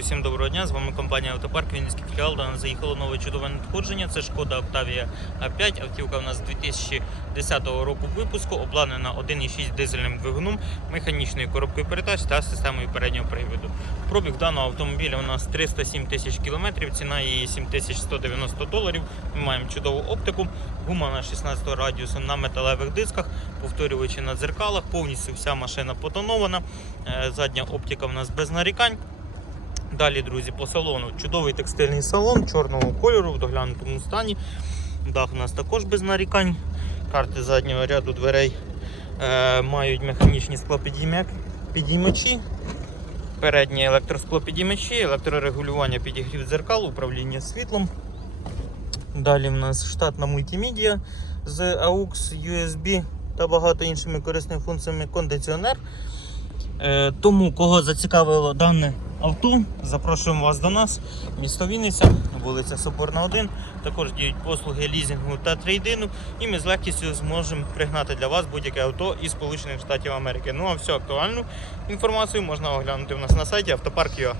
Всім доброго дня, з вами компанія Автопарк, Вінницький філіал. До нас заїхало нове чудове надходження. Це шкода Octavia A5. Автівка у нас 2010 року випуску, обладнана 1,6 дизельним двигуном, механічною коробкою передач та системою переднього приводу. Пробіг даного автомобіля у нас 307 тисяч кілометрів, ціна її 7190 доларів. Ми маємо чудову оптику, гума на 16 радіусу на металевих дисках, повторювачі на дзеркалах, повністю вся машина потонована. Е, Задня оптика у нас без нарікань. Далі, друзі, по салону. Чудовий текстильний салон чорного кольору в доглянутому стані. Дах у нас також без нарікань. Карти заднього ряду дверей е, мають механічні склопідіймя- підіймачі. Передні електросклопідіймачі, електрорегулювання підігрів дзеркал, управління світлом. Далі в нас штатна мультимедіа з AUX, USB та багато іншими корисними функціями кондиціонер. Е, Тому, кого зацікавило дане авто, запрошуємо вас до нас. Місто Вінниця, вулиця Соборна 1. Також діють послуги лізінгу та трейдину. І ми з легкістю зможемо пригнати для вас будь-яке авто із Сполучених Штатів Америки. Ну а всю актуальну інформацію можна оглянути у нас на сайті автопарк.ua.